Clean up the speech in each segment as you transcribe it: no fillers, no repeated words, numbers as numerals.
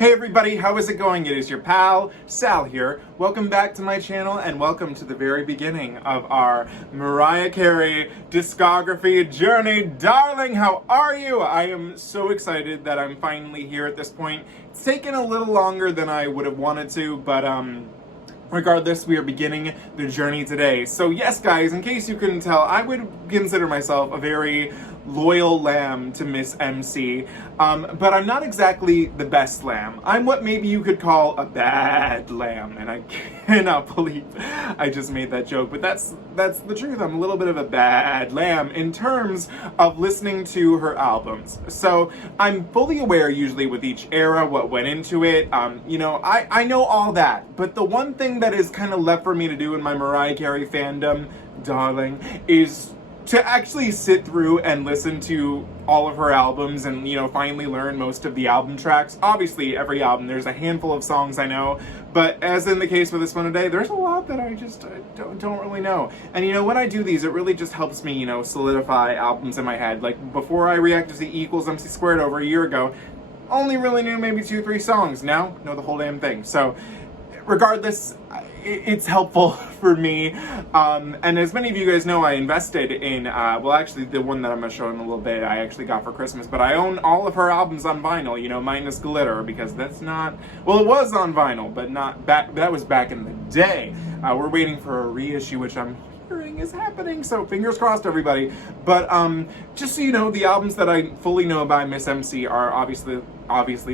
Hey everybody, how is it going? It is your pal, Sal here. Welcome back to my channel and welcome to the very beginning of our Mariah Carey discography journey. Darling, how are you? I am so excited that I'm finally here at this point. It's taken a little longer than I would have wanted to, but regardless, we are beginning the journey today. So yes, guys, in case you couldn't tell, I would consider myself a very loyal lamb to Miss MC, but I'm not exactly the best lamb. I'm what maybe you could call a bad lamb, and I cannot believe I just made that joke, but that's the truth. I'm a little bit of a bad lamb in terms of listening to her albums. So I'm fully aware usually with each era what went into it. I know all that, but the one thing that is kind of left for me to do in my Mariah Carey fandom, darling, is to actually sit through and listen to all of her albums and, finally learn most of the album tracks. Obviously, every album, there's a handful of songs I know, but as in the case with this one today, there's a lot that I just don't really know. And, when I do these, it really just helps me, solidify albums in my head. Like, before I reacted to E equals MC squared over a year ago, only really knew maybe 2-3 songs. Now, know the whole damn thing. So, regardless, it's helpful for me, and as many of you guys know, I invested in, actually the one that I'm going to show in a little bit, I actually got for Christmas, but I own all of her albums on vinyl, minus Glitter, because that's not, well, it was on vinyl, but not back, that was back in the day. We're waiting for a reissue, which I'm hearing is happening, so fingers crossed, everybody. But just so you know, the albums that I fully know by Miss MC are obviously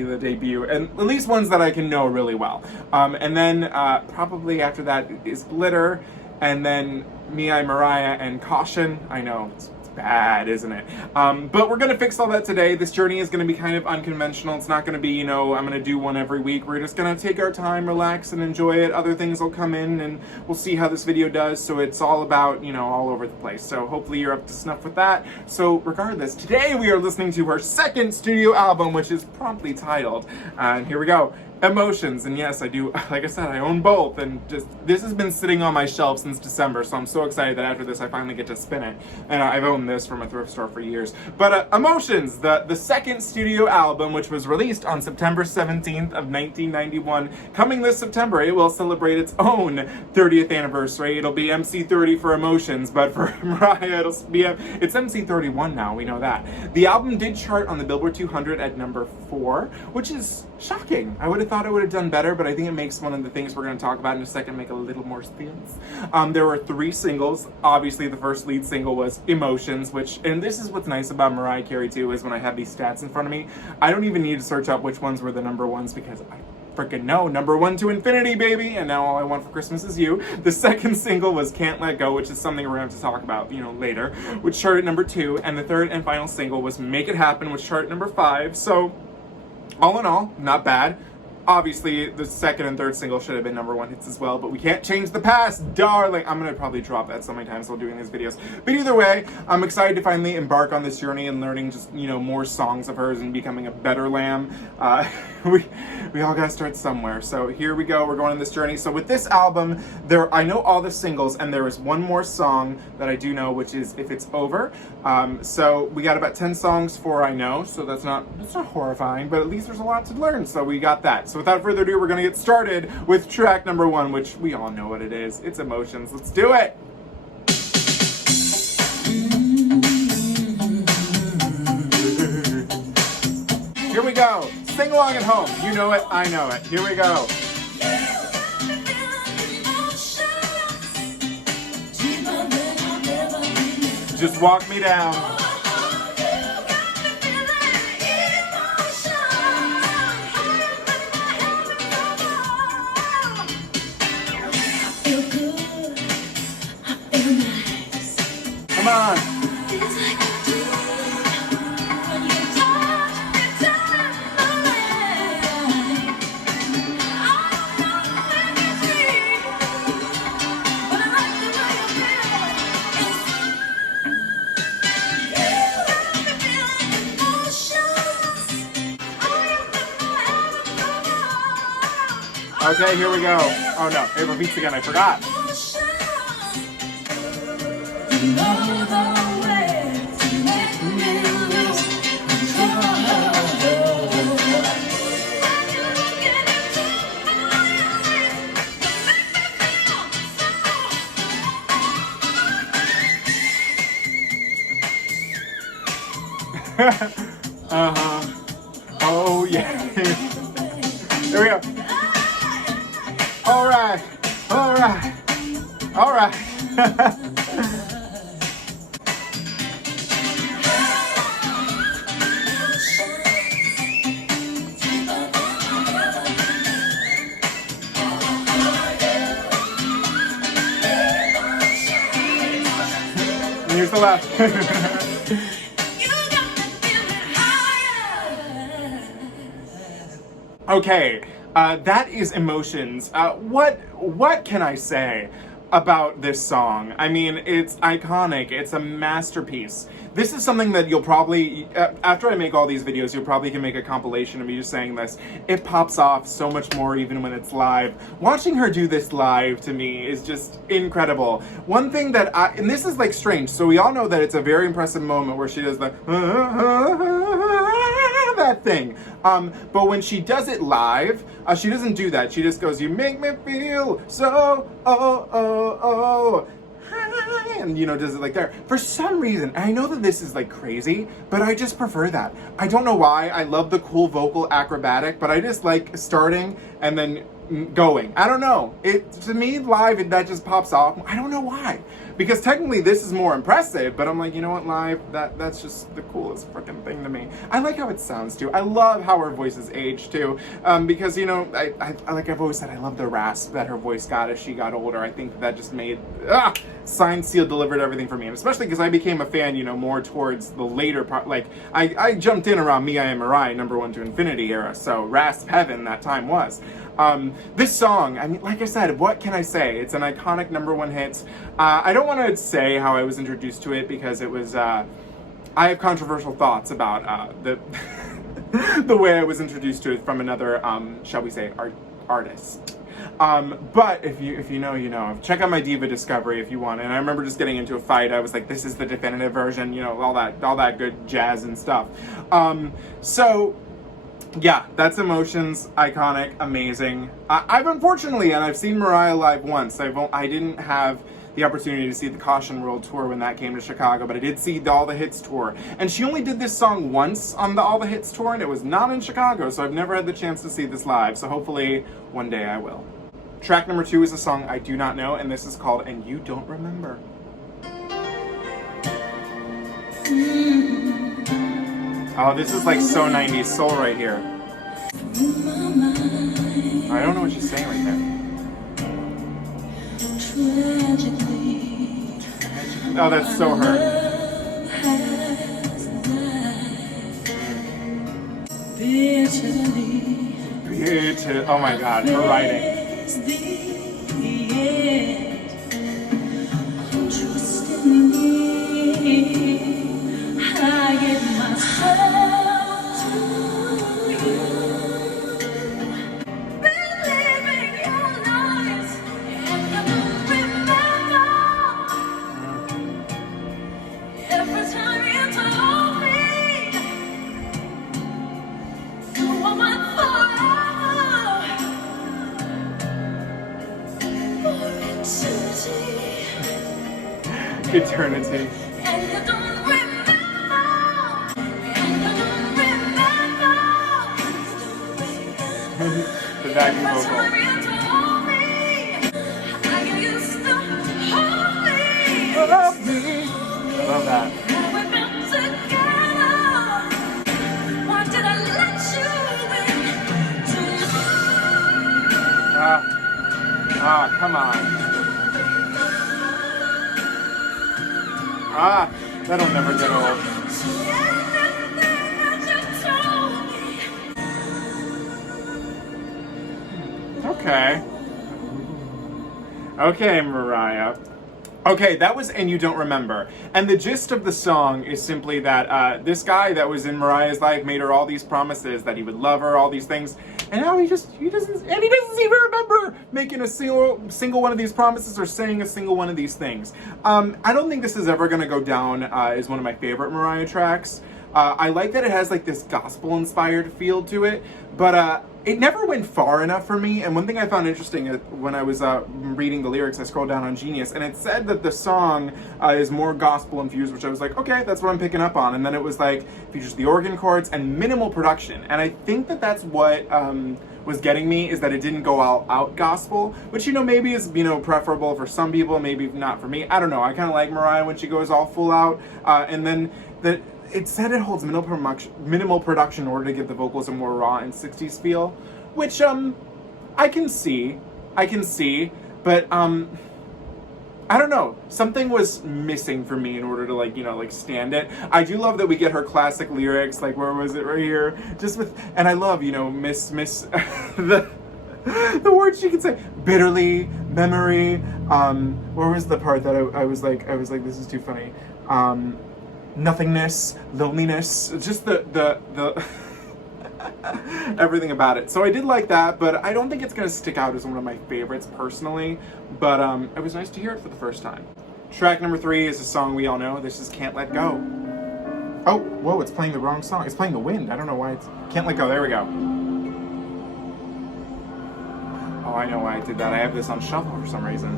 the debut, and at least ones that I can know really well. And then probably after that is Glitter, and then Me, I, Mariah, and Caution. I know, it's bad, isn't it? But we're gonna fix all that today. This journey is gonna be kind of unconventional. It's not gonna be, I'm gonna do one every week. We're just gonna take our time, relax, and enjoy it. Other things will come in, and we'll see how this video does. So it's all about, all over the place. So hopefully you're up to snuff with that. So regardless, today we are listening to her second studio album, which is promptly titled, and here we go, Emotions. And yes, I do, like I said, I own both, and just this has been sitting on my shelf since December, so I'm so excited that after this I finally get to spin it. And I've owned this from a thrift store for years. But Emotions, the second studio album, which was released on September 17th of 1991. Coming this September, it will celebrate its own 30th anniversary. It'll be MC30 for Emotions, but for Mariah, it's MC31 now, we know that. The album did chart on the Billboard 200 at number 4, which is shocking. I would have thought it would have done better, but I think it makes one of the things we're going to talk about in a second make a little more sense. There were 3 singles. Obviously, the first lead single was Emotions, and this is what's nice about Mariah Carey too, is when I have these stats in front of me, I don't even need to search up which ones were the number ones, because I freaking know. Number 1 to infinity, baby, and now all I want for Christmas is you. The second single was Cant Let Go, which is something we're going to have to talk about, later, which charted number 2, and the third and final single was Make It Happen, which charted number 5. So all in all, not bad. Obviously, the second and third single should have been number 1 hits as well, but we can't change the past, darling. I'm going to probably drop that so many times while doing these videos. But either way, I'm excited to finally embark on this journey and learning just, more songs of hers and becoming a better lamb. We all got to start somewhere. So here we go. We're going on this journey. So with this album, I know all the singles, and there is one more song that I do know, which is If It's Over. So we got about 10 songs for I Know, so that's not horrifying, but at least there's a lot to learn. So we got that. So without further ado, we're going to get started with track number 1, which we all know what it is. It's Emotions. Let's do it. Here we go. Sing along at home. You know it, I know it. Here we go. Just walk me down. Come on. Okay, here we go. Oh no, it repeats again, I forgot. Oh yeah. Here we go. All right. All right. All right. Here's the last. Okay, that is Emotions. What can I say about this song? I mean, it's iconic. It's a masterpiece. This is something that you'll probably, after I make all these videos, you'll probably can make a compilation of me just saying this. It pops off so much more even when it's live. Watching her do this live to me is just incredible. One thing that and this is like strange, so we all know that it's a very impressive moment where she does the that thing. But when she does it live, she doesn't do that. She just goes, "You make me feel so, and you know, does it like there. For some reason, I know that this is like crazy, but I just prefer that. I don't know why. I love the cool vocal acrobatic, but I just like starting and then going. I don't know. It, to me, live, that just pops off. I don't know why. Because technically this is more impressive, but I'm like, you know what, live, that's just the coolest freaking thing to me. I like how it sounds too. I love how her voice is aged too, because, you know, I like I've always said, I love the rasp that her voice got as she got older. I think that just made, signed, sealed, delivered everything for me. And especially because I became a fan, you know, more towards the later part. Like, I jumped in around Me, I Am Mariah, #1 to Infinity era, so rasp heaven that time was. This song, I mean, like I said, what can I say? It's an iconic #1 hit. I don't want to say how I was introduced to it because it was, I have controversial thoughts about the the way I was introduced to it from another, shall we say, artist. But if you know, you know. Check out my Diva Discovery if you want. And I remember just getting into a fight. I was like, this is the definitive version, you know, all that good jazz and stuff. So yeah, that's Emotions, iconic, amazing. I've unfortunately, and I've seen Mariah live once. I didn't have the opportunity to see the Caution World Tour when that came to Chicago, but I did see the All the Hits Tour. And she only did this song once on the All the Hits Tour, and it was not in Chicago, so I've never had the chance to see this live. So hopefully one day I will. Track number 2 is a song I do not know, and this is called And You Don't Remember. Oh, this is like so 90s soul right here. I don't know what she's saying right there. Oh, that's so her. Oh my God, her writing. Eternity. The backing vocal. I love that. Come on. That'll never get old. Okay. Okay, Mariah. Okay, that was And You Don't Remember. And the gist of the song is simply that this guy that was in Mariah's life made her all these promises that he would love her, all these things. And now he doesn't even remember making a single one of these promises or saying a single one of these things. I don't think this is ever gonna go down as one of my favorite Mariah tracks. I like that it has like this gospel-inspired feel to it, but it never went far enough for me. And one thing I found interesting when I was reading the lyrics, I scrolled down on Genius, and it said that the song is more gospel infused, which I was like, okay, that's what I'm picking up on. And then it was like, features the organ chords and minimal production. And I think that that's what was getting me, is that it didn't go all out gospel, which, you know, maybe is, you know, preferable for some people, maybe not for me. I don't know. I kind of like Mariah when she goes all full out. And then it said it holds minimal production in order to give the vocals a more raw and 60s feel, which I can see, but I don't know, something was missing for me in order to, like, you know, like, stand it. I do love that we get her classic lyrics, like, where was it, right here, just with, and I love, you know, miss the words she could say, bitterly, memory, where was the part that I was like, this is too funny, nothingness, loneliness, just the everything about it. So I did like that, but I don't think it's going to stick out as one of my favorites personally, but it was nice to hear it for the first time. Track number 3 is a song we all know. This is Can't Let Go. Oh, whoa, it's playing the wrong song. It's playing The Wind. I don't know why it's... Can't Let Go, there we go. Oh, I know why I did that. I have this on shuffle for some reason.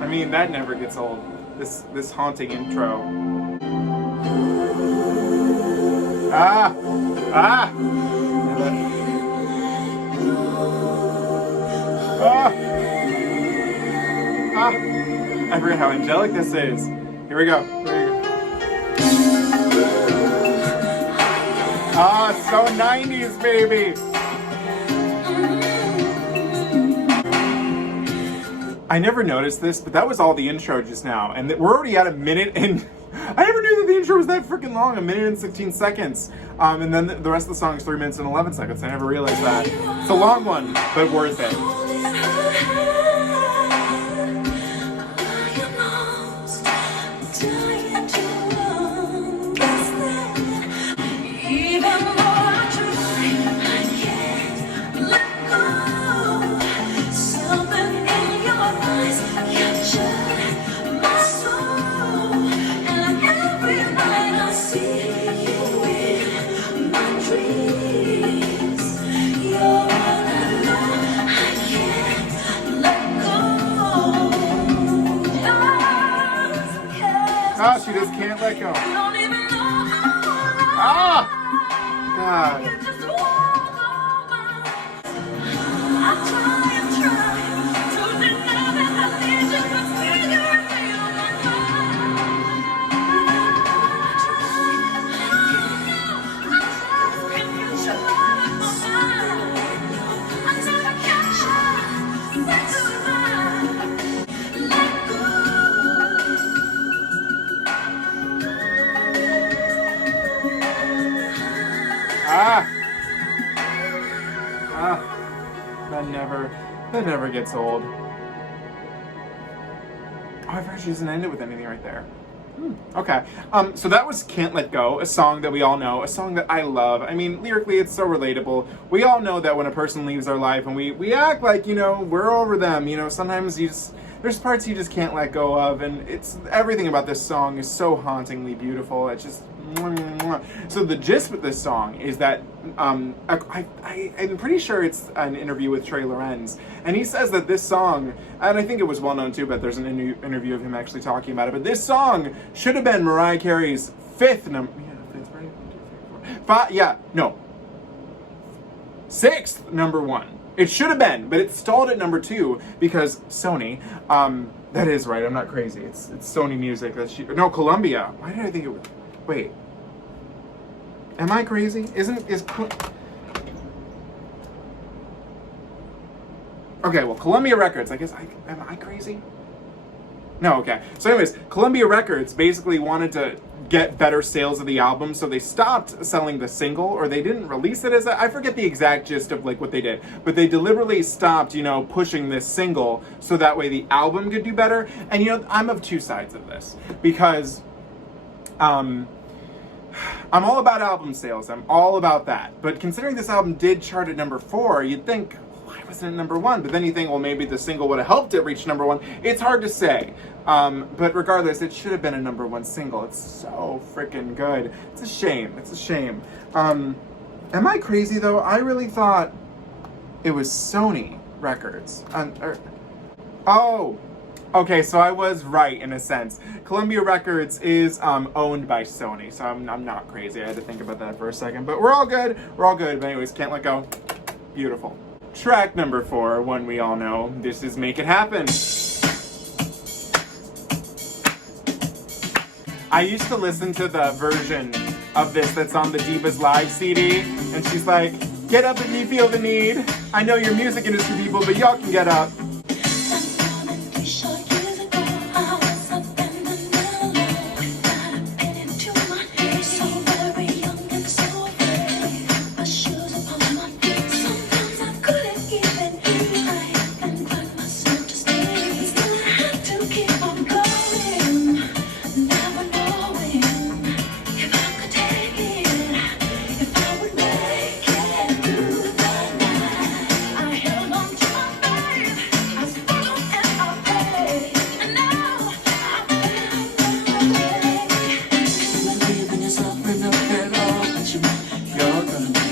I mean, that never gets old. This haunting intro. Ah! Ah! Ah! Ah! I forget how angelic this is. Here we go. Ah, so 90s, baby! I never noticed this, but that was all the intro just now, and we're already at a minute, and I never knew that the intro was that freaking long, 1 minute and 16 seconds, and then the rest of the song is 3 minutes and 11 seconds. I never realized that. It's a long one, but worth it. Ah, she just can't let go. Ah! God. That never gets old. Oh, I forgot she doesn't end it with anything right there. Okay. So that was Can't Let Go, a song that we all know, a song that I love. I mean, lyrically, it's so relatable. We all know that when a person leaves our life and we act like, you know, we're over them, you know, sometimes there's parts you just can't let go of, and everything about this song is so hauntingly beautiful. It's just... So the gist with this song is that I'm pretty sure it's an interview with Trey Lorenz, and he says that this song, and I think it was well known too, but there's an interview of him actually talking about it, but this song should have been Mariah Carey's sixth number one. It should have been, but it stalled at number 2 because Sony, that is right, I'm not crazy, it's Sony Music, Columbia. Why did I think it was, wait. Am I crazy? Okay, well, Columbia Records, I guess, am I crazy? No, okay. So anyways, Columbia Records basically wanted to get better sales of the album, so they stopped selling the single, or they didn't release it as I forget the exact gist of, like, what they did, but they deliberately stopped, you know, pushing this single so that way the album could do better. And, you know, I'm of two sides of this, because, I'm all about album sales. I'm all about that. But considering this album did chart at number 4, you'd think, why isn't it number one? But then you think, well, maybe the single would have helped it reach number one. It's hard to say. But regardless, it should have been a number one single. It's so freaking good. It's a shame. It's a shame. Am I crazy though? I really thought it was Sony Records. Oh, okay, so I was right in a sense. Columbia Records is owned by Sony, so I'm not crazy. I had to think about that for a second, but we're all good. We're all good. But anyways, Can't Let Go. Beautiful. Track number 4, one we all know. This is Make It Happen. I used to listen to the version of this that's on the Divas Live CD, and she's like, get up and you feel the need. I know you're music industry people, but y'all can get up.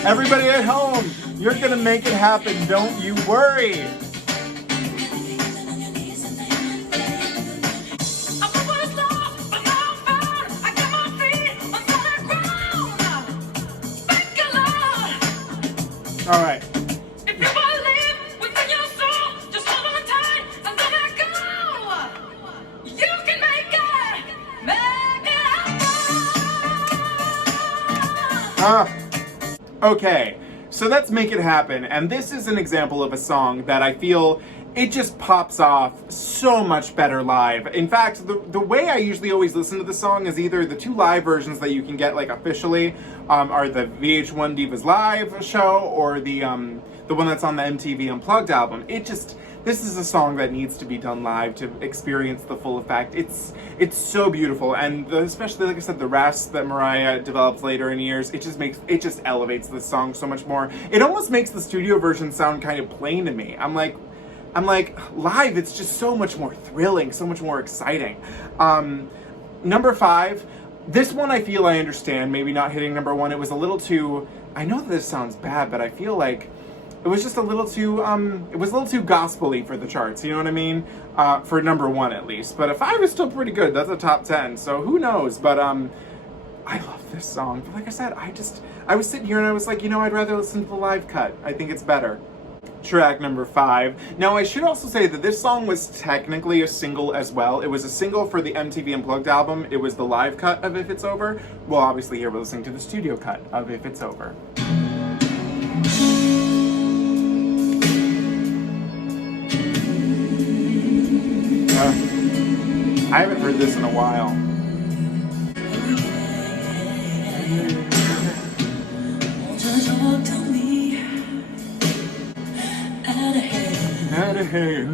Everybody at home, you're gonna make it happen, don't you worry. All right. Okay, so let's Make It Happen, and this is an example of a song that I feel it just pops off so much better live. In fact, the way I usually always listen to the song is either the 2 live versions that you can get like officially are the VH1 Divas Live show, or the one that's on the MTV Unplugged album. This is a song that needs to be done live to experience the full effect. It's so beautiful, and especially, like I said, the rasps that Mariah develops later in years, it just elevates the song so much more. It almost makes the studio version sound kind of plain to me. I'm like, live, it's just so much more thrilling, so much more exciting. Number 5, this one I feel I understand, maybe not hitting number 1. It was a little too, I know that this sounds bad, but I feel like it was just a little too, it was a little too gospel-y for the charts, you know what I mean? For number 1 at least. But a 5 is still pretty good. That's a top 10, so who knows? But I love this song. But like I said, I was sitting here and I was like, you know, I'd rather listen to the live cut. I think it's better. Track number 5. Now, I should also say that this song was technically a single as well. It was a single for the MTV Unplugged album. It was the live cut of If It's Over. Well, obviously here we're listening to the studio cut of If It's Over. I haven't heard this in a while. Out of here.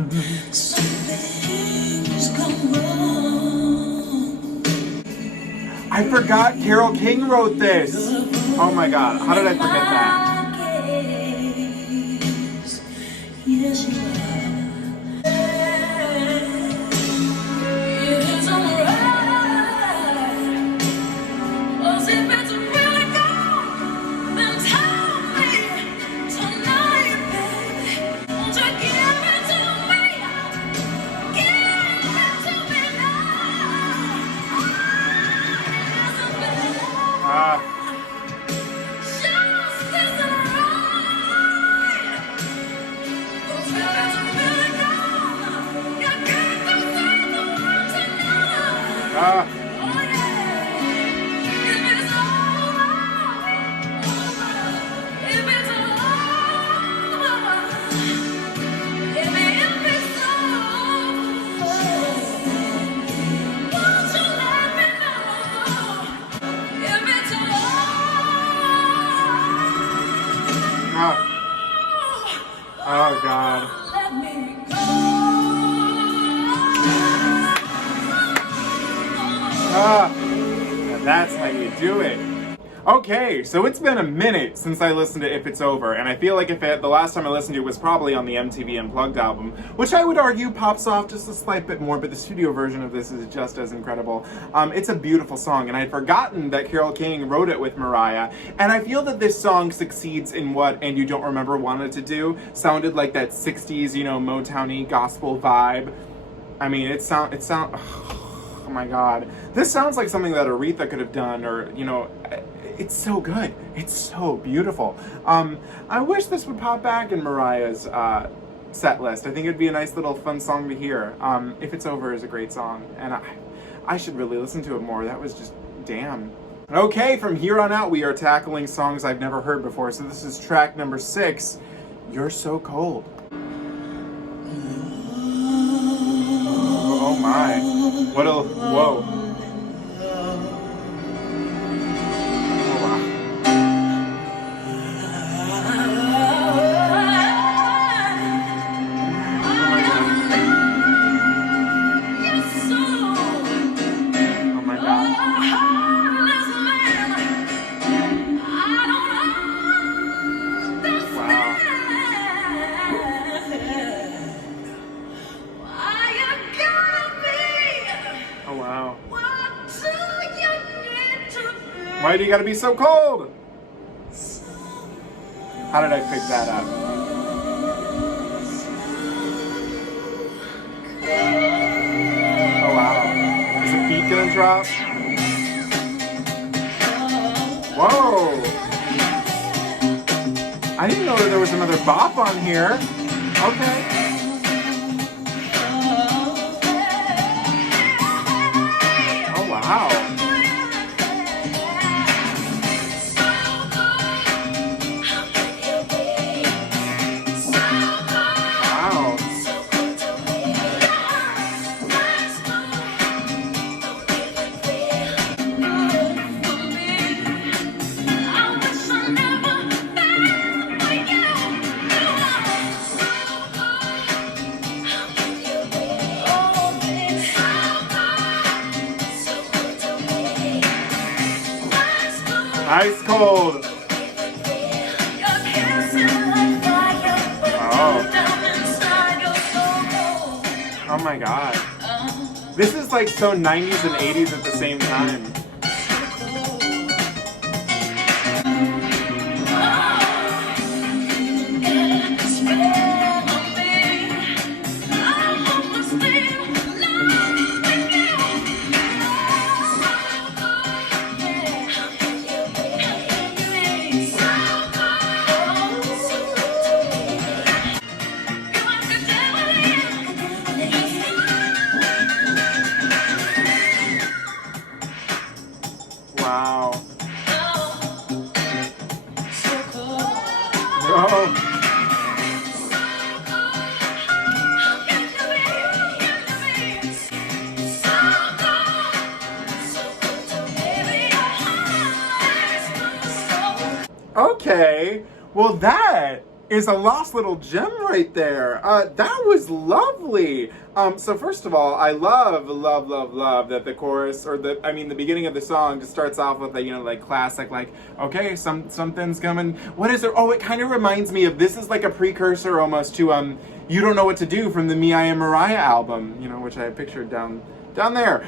I forgot Carole King wrote this. Oh my god, how did I forget that? Yes, you are. Oh God. Now that's how you do it. Okay, so it's been a minute since I listened to If It's Over, and I feel like the last time I listened to it was probably on the MTV Unplugged album, which I would argue pops off just a slight bit more, but the studio version of this is just as incredible. It's a beautiful song, and I had forgotten that Carole King wrote it with Mariah, and I feel that this song succeeds in what And You Don't Remember wanted to do. Sounded like that 60s, Motown-y gospel vibe. I mean, it sound. Oh my god. This sounds like something that Aretha could have done, or, it's so good. It's so beautiful. I wish this would pop back in Mariah's set list. I think it'd be a nice little fun song to hear. If It's Over is a great song, and I should really listen to it more. That was just, damn. Okay, from here on out, we are tackling songs I've never heard before. So this is track number 6, You're So Cold. Oh my. Whoa. Why do you gotta be so cold? How did I pick that up? Oh wow. Is the beat gonna drop? Whoa! I didn't know that there was another bop on here. Okay. Oh wow. Ice cold. Oh my god. This is like so 90s and 80s at the same time. Wow. Oh. Okay, well that is a lost little gem right there. That was lovely. So first of all, I love that the chorus, or the beginning of the song just starts off with like classic, like, okay, something's coming. What is it? Oh, it kind of reminds me of, this is like a precursor almost to You Don't Know What to Do from the Me, I Am Mariah album, which I have pictured down there.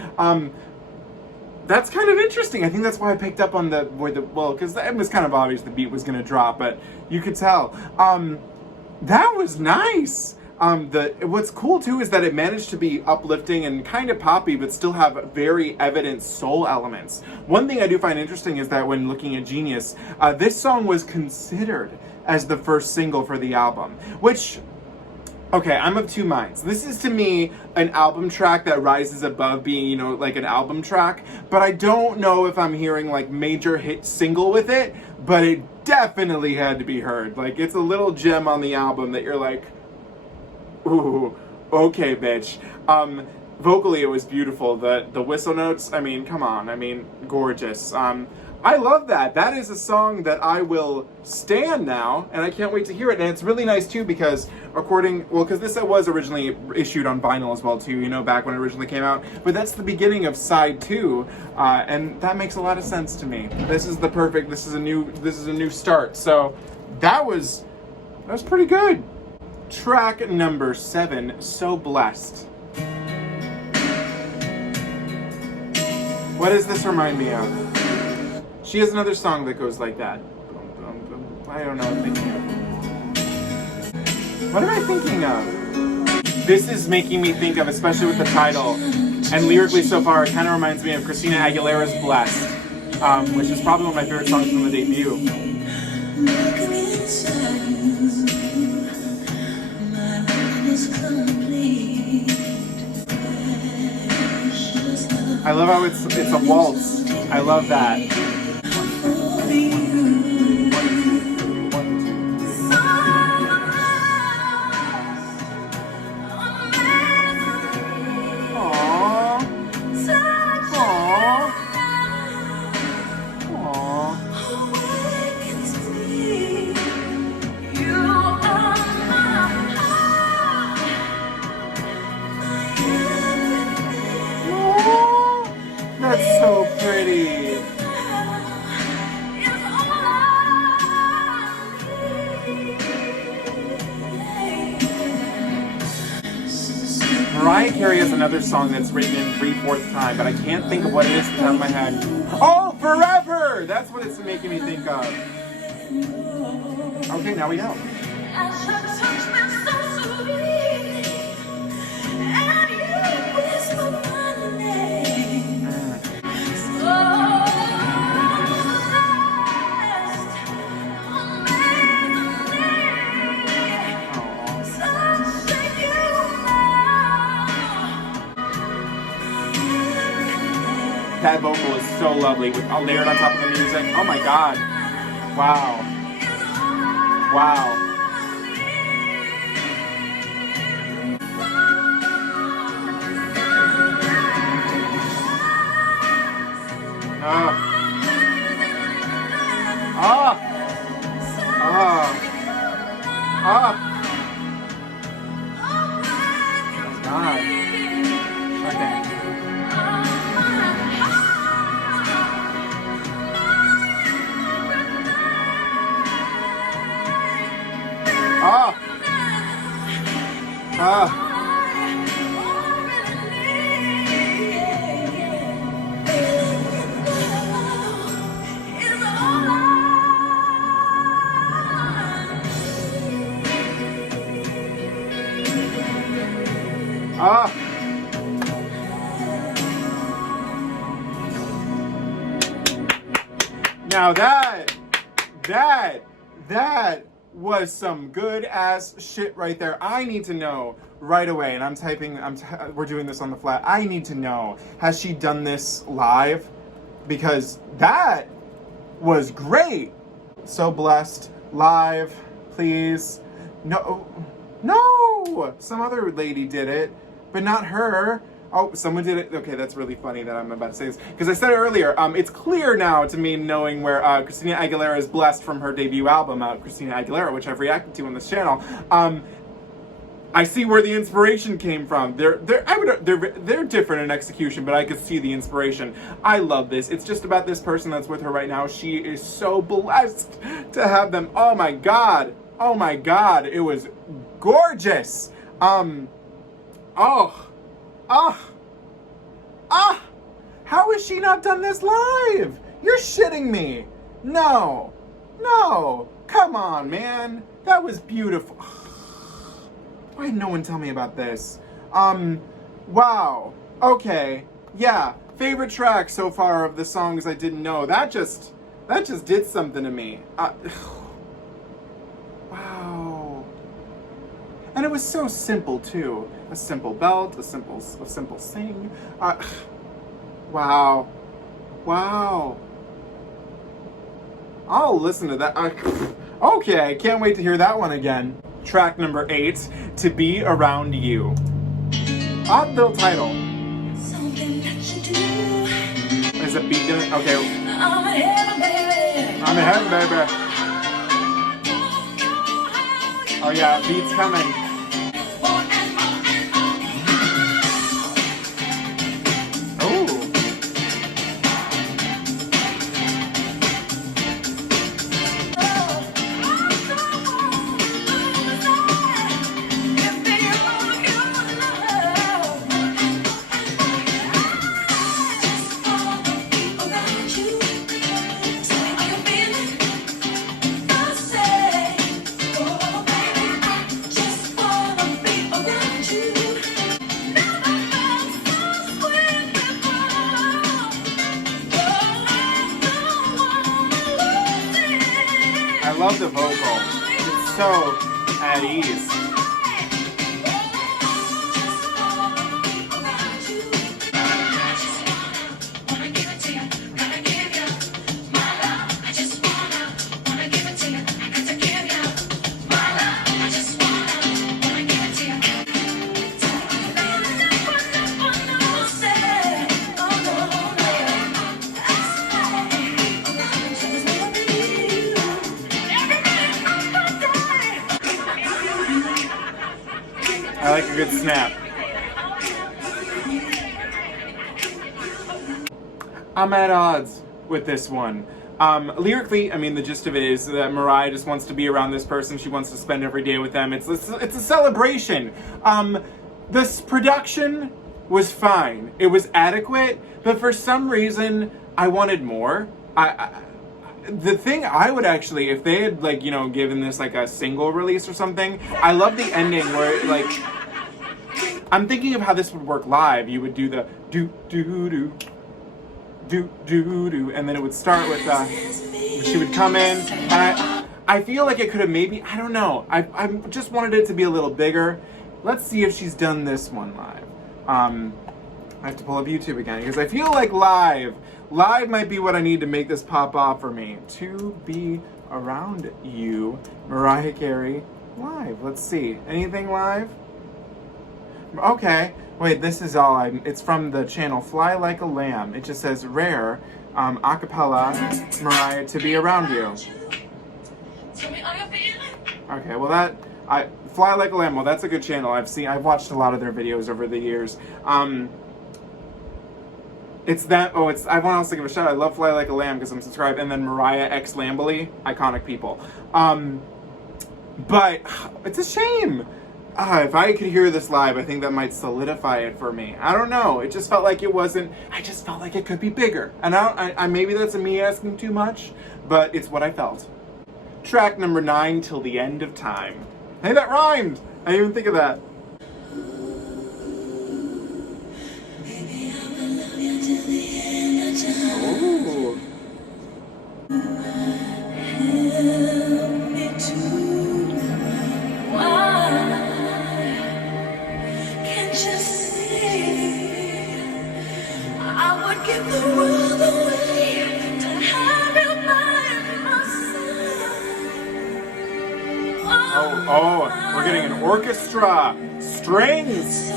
That's kind of interesting. I think that's why I picked up on because it was kind of obvious the beat was going to drop, but you could tell. That was nice. What's cool too is that it managed to be uplifting and kind of poppy, but still have very evident soul elements. One thing I do find interesting is that when looking at Genius, this song was considered as the first single for the album, which, okay, I'm of two minds. This is, to me, an album track that rises above being, like an album track, but I don't know if I'm hearing, like, major hit single with it, but it definitely had to be heard. Like, it's a little gem on the album that you're like, ooh, okay, bitch. vocally it was beautiful. The whistle notes, I mean, come on, I mean, gorgeous. I love that. That is a song that I will stand now, and I can't wait to hear it. And it's really nice too because because this was originally issued on vinyl as well too, you know, back when it originally came out. But that's the beginning of side 2, and that makes a lot of sense to me. This is a new start. So that was pretty good. Track number 7, So Blessed. What does this remind me of? She has another song that goes like that. I don't know what I'm thinking of. What am I thinking of? This is making me think of, especially with the title, and lyrically so far, it kind of reminds me of Christina Aguilera's Blessed, which is probably one of my favorite songs from the debut. I love how it's a waltz. I love that. That's so pretty. Mariah Carey has another song that's written in 3/4 time, but I can't think of what it is off the top of my head. Oh, Forever! That's what it's making me think of. Okay, now we know. That vocal is so lovely, with all layered on top of the music. Oh my god. Wow. Wow. Oh. Oh. Oh. Oh. Oh god. Okay. Ah! Ah! Ah! Now that was some good ass shit right there. I need to know right away, and we're doing this on the flat. I need to know, has she done this live? Because that was great. So Blessed live, please. No, some other lady did it, but not her. Oh, someone did it. Okay, that's really funny that I'm about to say this. Because I said it earlier, it's clear now to me knowing where Christina Aguilera is blessed from her debut album, Christina Aguilera, which I've reacted to on this channel. I see where the inspiration came from. They're different in execution, but I could see the inspiration. I love this. It's just about this person that's with her right now. She is so blessed to have them. Oh my god. Oh my god. It was gorgeous. How has she not done this live? You're shitting me. No, come on, man. That was beautiful. Why did no one tell me about this? Wow. Okay. Yeah. Favorite track so far of the songs I didn't know. That just did something to me. Wow. And it was so simple too. A simple belt, a simple sing. Wow. I'll listen to that. Okay, can't wait to hear that one again. Track number 8, To Be Around You. Odd little title. Is a beat gonna? Okay. I'm in heaven, baby. Oh yeah, beat's coming. I love the vocal. It's so at ease. I like a good snap. I'm at odds with this one. Lyrically, I mean, the gist of it is that Mariah just wants to be around this person. She wants to spend every day with them. It's a celebration. This production was fine. It was adequate, but for some reason, I wanted more. The thing I would actually, if they had, like, you know, given this like a single release or something, I love the ending where it, like, I'm thinking of how this would work live. You would do the do, and then it would start with, she would come in, and I feel like it could have maybe, I don't know, I just wanted it to be a little bigger. Let's see if she's done this one live. I have to pull up YouTube again, because I feel like live might be what I need to make this pop off for me. To Be Around You, Mariah Carey, live. Let's see, anything live? Okay, wait, this is all it's from the channel Fly Like a Lamb. It just says rare, acapella, Mariah, To Be Around You. Okay, well Fly Like a Lamb, well that's a good channel. I've watched a lot of their videos over the years. It's that, I want to also give a shout out. I love Fly Like a Lamb because I'm subscribed, and then Mariah X Lambily, iconic people. But it's a shame. If I could hear this live, I think that might solidify it for me. I don't know. It just felt like it wasn't. I just felt like it could be bigger. And I maybe that's me asking too much, but it's what I felt. Track number 9, Till the End of Time. Hey, that rhymed. I didn't even think of that. Ooh. Oh, we're getting an orchestra, strings.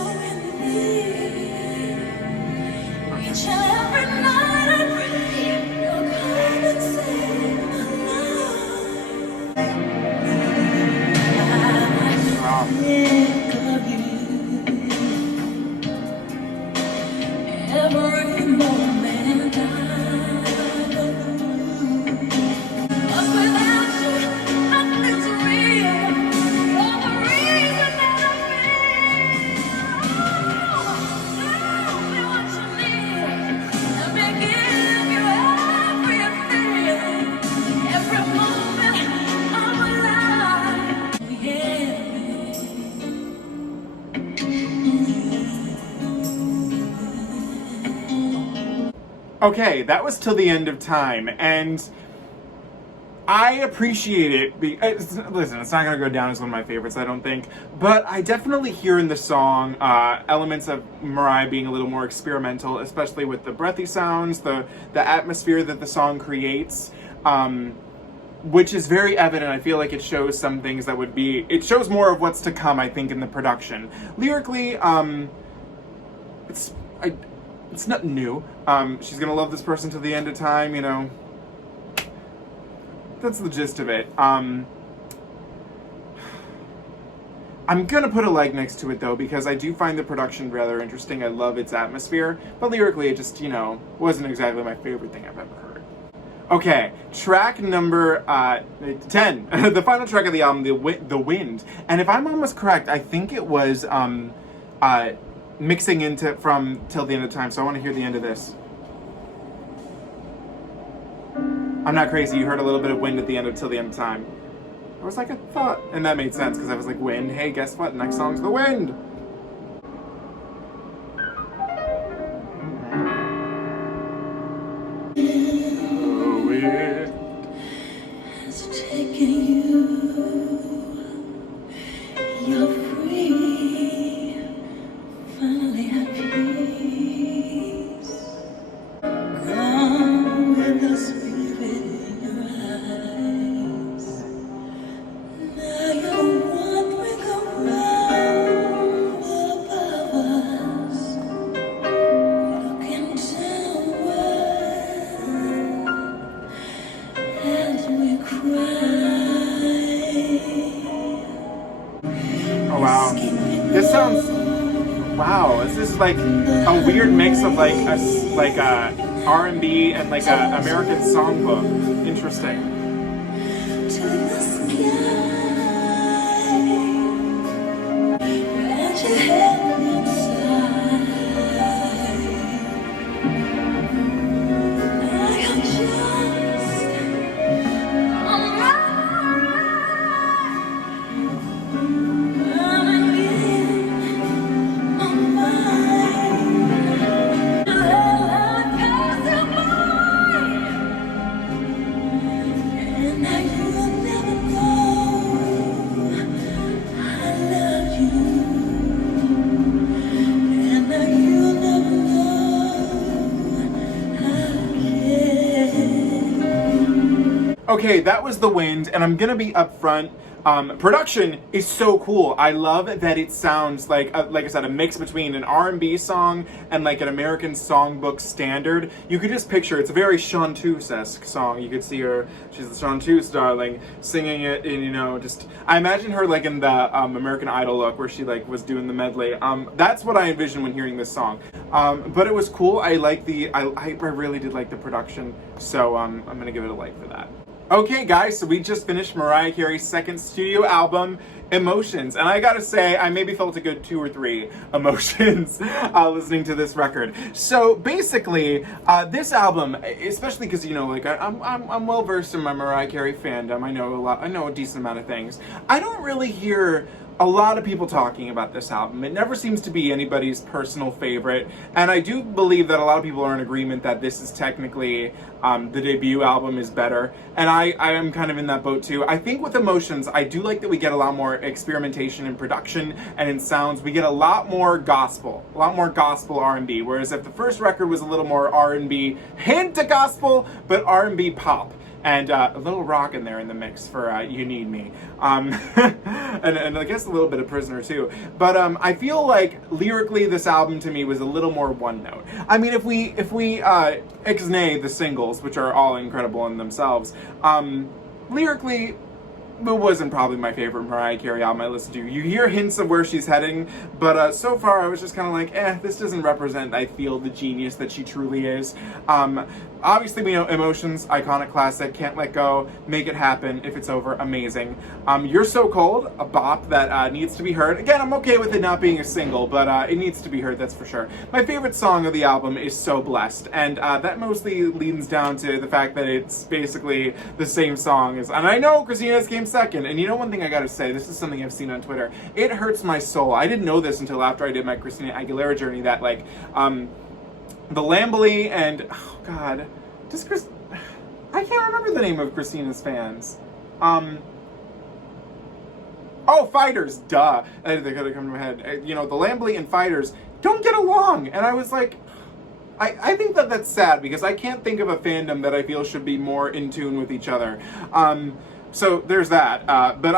Okay, that was Till the End of Time, and I appreciate it. Listen, it's not going to go down as one of my favorites, I don't think, but I definitely hear in the song elements of Mariah being a little more experimental, especially with the breathy sounds, the atmosphere that the song creates, which is very evident. I feel like it shows some things that would be, it shows more of what's to come, I think, in the production. Lyrically, it's not new. She's gonna love this person to the end of time, you know. That's the gist of it. I'm gonna put a like next to it though, because I do find the production rather interesting. I love its atmosphere, but lyrically it just, you know, wasn't exactly my favorite thing I've ever heard. Okay, track number 10, the final track of the album, The Wind. And if I'm almost correct, I think it was mixing into from Till the End of Time, so I want to hear the end of this. I'm not crazy, you heard a little bit of wind at the end of Till the End of Time. I was like, I thought, and that made sense, because I was like, wind, hey, guess what, next song's The Wind. This is like a weird mix of like a R&B and like a American songbook. Interesting. Okay, that was The Wind, and I'm gonna be upfront. Production is so cool. I love that it sounds like I said, a mix between an R&B song and like an American songbook standard. You could just picture, it's a very chanteuse-esque song. You could see her, she's the chanteuse darling, singing it in, you know, just, I imagine her like in the American Idol look where she like was doing the medley. That's what I envisioned when hearing this song. But it was cool. I really did like the production, so I'm gonna give it a like for that. Okay guys, so we just finished Mariah Carey's second studio album, Emotions, and I gotta say, I maybe felt a good 2 or 3 emotions listening to this record. So basically, this album, especially because, you know, like I'm well versed in my Mariah Carey fandom. I know a decent amount of things. I don't really hear a lot of people talking about this album. It never seems to be anybody's personal favorite, and I do believe that a lot of people are in agreement that this is technically the debut album is better, and I am kind of in that boat too. I think with Emotions, I do like that we get a lot more experimentation in production and in sounds. We get a lot more gospel R&B, whereas if the first record was a little more R&B, hint to gospel, but R&B pop. And a little rock in there in the mix for You Need Me. And I guess a little bit of Prisoner too. But I feel like lyrically this album to me was a little more one note. I mean, if we ixnay the singles, which are all incredible in themselves, lyrically, it wasn't probably my favorite Mariah Carey album I listened to. You hear hints of where she's heading, but so far I was just kind of like, this doesn't represent, I feel, the genius that she truly is. Obviously, we know Emotions, iconic classic, Can't Let Go, Make It Happen, If It's Over, amazing. You're So Cold, a bop that needs to be heard. Again, I'm okay with it not being a single, but it needs to be heard, that's for sure. My favorite song of the album is So Blessed, and that mostly leans down to the fact that it's basically the same song as, and I know Christina's came second, and you know one thing I gotta say, this is something I've seen on Twitter, it hurts my soul. I didn't know this until after I did my Christina Aguilera journey, that like, the Lambily and, oh god, I can't remember the name of Christina's fans. Oh, Fighters, duh. They gotta come to my head. You know, the Lambily and Fighters don't get along, and I was like, I think that that's sad, because I can't think of a fandom that I feel should be more in tune with each other. so there's that. But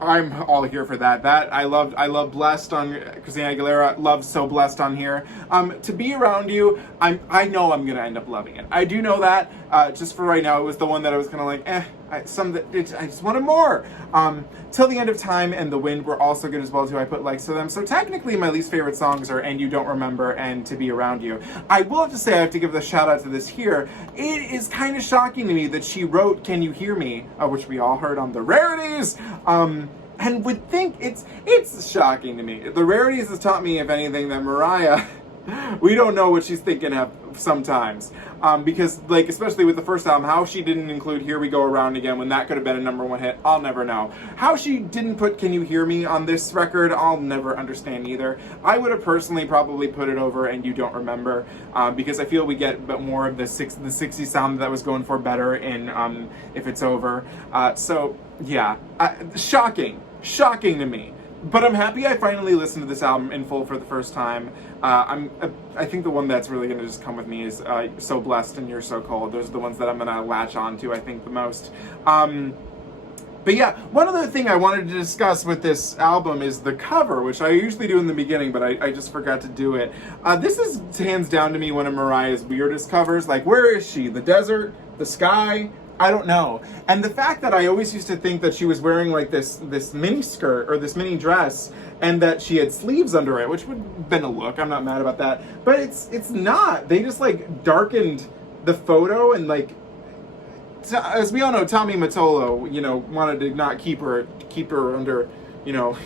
I'm all here for that. I love Blessed on Christina Aguilera. Love So Blessed on here. To Be Around You, I know I'm gonna end up loving it. I do know that. Just for right now, it was the one that I was kind of like, I just wanted more. Till the End of Time and The Wind were also good as well too. I put likes to them. So technically my least favorite songs are And You Don't Remember and To Be Around You. I will have to say, I have to give the shout out to this here. It is kind of shocking to me that she wrote Can You Hear Me, which we all heard on the Rarities. And would think it's shocking to me. The Rarities has taught me, if anything, that Mariah, we don't know what she's thinking of sometimes. Because, like, especially with the first album, how she didn't include Here We Go Around Again when that could have been a #1 hit, I'll never know. How she didn't put Can You Hear Me on this record, I'll never understand either. I would have personally probably put it over And You Don't Remember, because I feel we get more of the 60s sound that was going for better in If It's Over. So, yeah, shocking to me. But I'm happy I finally listened to this album in full for the first time. I think the one that's really going to just come with me is So Blessed and You're So Cold. Those are the ones that I'm going to latch on to, I think, the most. But yeah, one other thing I wanted to discuss with this album is the cover, which I usually do in the beginning, but I just forgot to do it. This is hands down to me one of Mariah's weirdest covers. Like, where is she? The desert? The sky? I don't know. And the fact that I always used to think that she was wearing like this mini skirt or this mini dress and that she had sleeves under it, which would have been a look. I'm not mad about that. But it's not. They just like darkened the photo and like, as we all know, Tommy Mottola, you know, wanted to not keep her under, you know,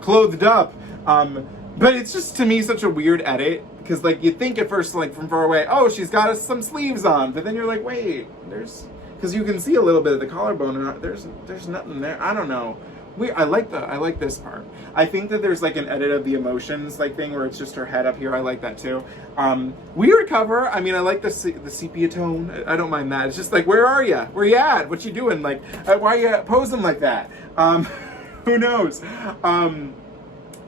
clothed up. But it's just, to me, such a weird edit. Because, like, you think at first, like, from far away, oh, she's got some sleeves on. But then you're like, wait, because you can see a little bit of the collarbone, and there's nothing there. I don't know. I like this part. I think that there's like an edit of the emotions like thing where it's just her head up here. I like that too. Weird cover. I mean, I like the sepia tone. I don't mind that. It's just like, where are you? Where you at? What you doing? Like, why are you posing like that? Who knows?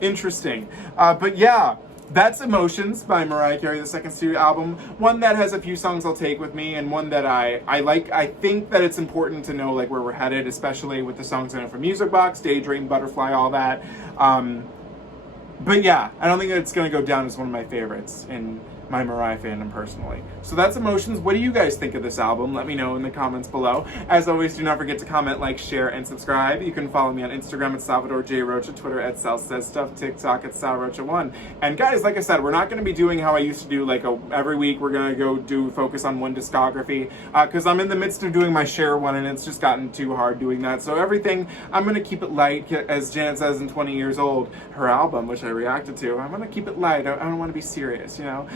Interesting. But yeah. That's Emotions by Mariah Carey, the second studio album. One that has a few songs I'll take with me, and one that I like. I think that it's important to know like where we're headed, especially with the songs in it from Music Box, Daydream, Butterfly, all that. But yeah, I don't think that it's going to go down as one of my favorites in my Mariah fandom personally. So that's Emotions. What do you guys think of this album? Let me know in the comments below. As always, do not forget to comment, like, share, and subscribe. You can follow me on Instagram at Salvador J. Rocha, Twitter at Sal Says Stuff, TikTok at SalRocha1. And guys, like I said, we're not going to be doing how I used to do, like every week we're going to go focus on one discography, because I'm in the midst of doing my share one and it's just gotten too hard doing that. So everything, I'm going to keep it light, as Janet says in 20 Years Old, her album, which I reacted to. I'm going to keep it light. I don't want to be serious, you know?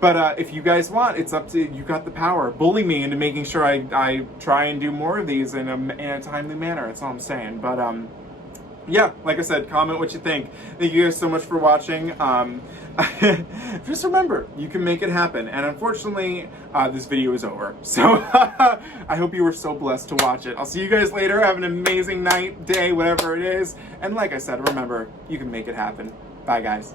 But if you guys want, it's up to you. Got the power. Bully me into making sure I try and do more of these in a timely manner. That's all I'm saying. But yeah, like I said, comment what you think. Thank you guys so much for watching. Just remember, you can make it happen. And unfortunately, this video is over. So I hope you were so blessed to watch it. I'll see you guys later. Have an amazing night, day, whatever it is. And like I said, remember, you can make it happen. Bye, guys.